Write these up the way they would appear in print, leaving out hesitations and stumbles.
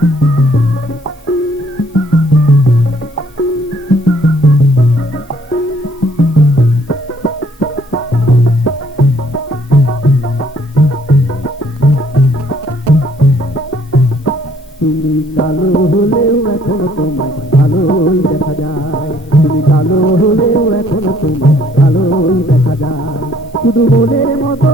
তুমি কালো হলেও এখন তোমায় ভালোই দেখা যায়। তুমি কালো হলেও এখন তোমায় ভালোই দেখা যায়। শুধু মনের মতো,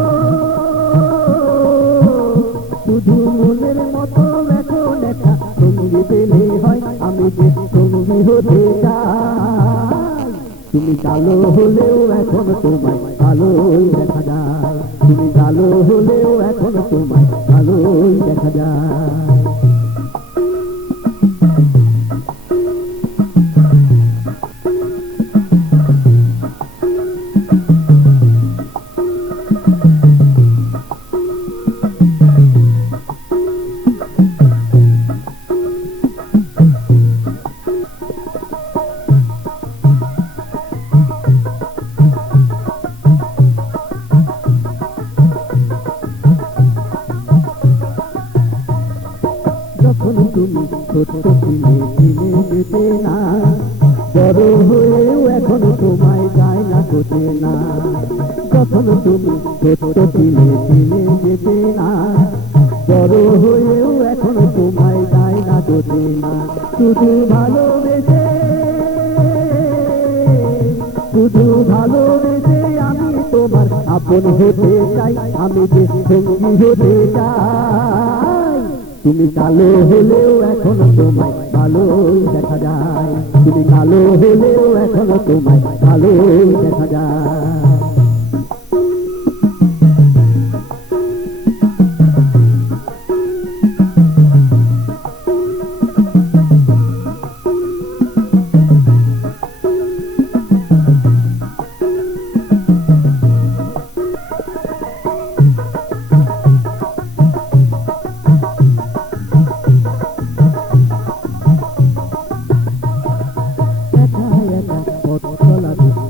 শুধু মনের মতো এখন একটা সঙ্গী পেলে হয়, আমি যে সঙ্গী হতে চাই। তুমি কালো হলেও এখন তোমায় ভালোই দেখা যায়। তুমি কালো হলেও এখন তোমায় ভালোই দেখা যায়। যখন তুমি ছোট্ট ছিলে চিনে যেতে না, বড় হয়েও এখন তোমায় যায় না কোতে না। যখন তুমি ছোট্ট ছিলে চিনে যেতে না, বড় হয়েও এখন তোমায় যায় না কোতে না। শুধু ভালোবেসে, শুধু ভালোবেসে আমি তোমার আপন হতে চাই, আমি যে সঙ্গী হতে চাই। তুমি কালো হলেও এখন তোমায় ভালোই দেখা যায়। তুমি কালো হলেও এখন তোমায় ভালোই দেখা যায়।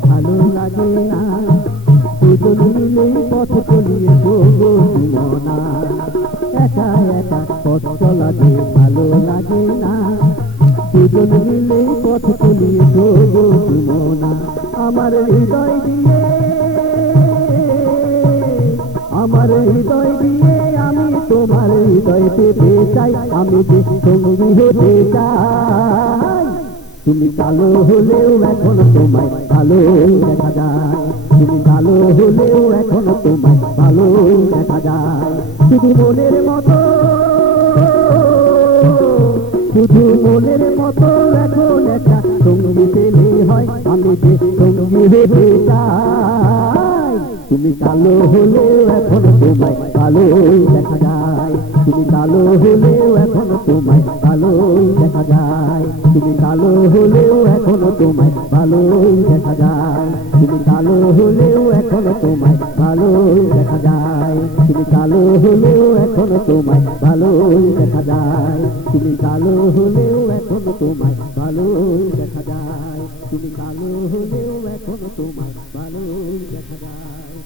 ভালো লাগে না, দুজন মিলে পথ চলিয়ে তবু মনা। একা একা পথ চলাতে ভালো লাগে না, দুজন মিলে পথ চলিয়ে তবু মনা। আমার হৃদয় দিয়ে, আমার হৃদয় দিয়ে আমি তোমার হৃদয় পেতে চাই, আমি যে সঙ্গী হতে চাই। তুমি কালো হলেও এখন তোমায় ভালোই দেখা যায়। তুমি কালো হলেও এখন তোমায় ভালোই দেখা যায়। শুধু মনের মতো, শুধু মনের মতো এখন একটা সঙ্গী পেলে হয়, আমি যে সঙ্গী হতে চাই। তুমি কালো হলেও এখন তোমায় ভালোই দেখা যায়। তুমি কালো হলেও এখন তোমায় ভালোই দেখা যায়। তুমি কালো হলেও এখন তোমায় ভালোই দেখা যায়। তুমি কালো হলেও এখন তোমায় ভালোই দেখা যায়। তুমি কালো হলেও এখন তোমায় ভালোই দেখা যায়। তুমি কালো হলেও এখন তোমায় ভালোই দেখা যায়। তুমি কালো হলেও এখন তোমায় ভালোই দেখা যায়।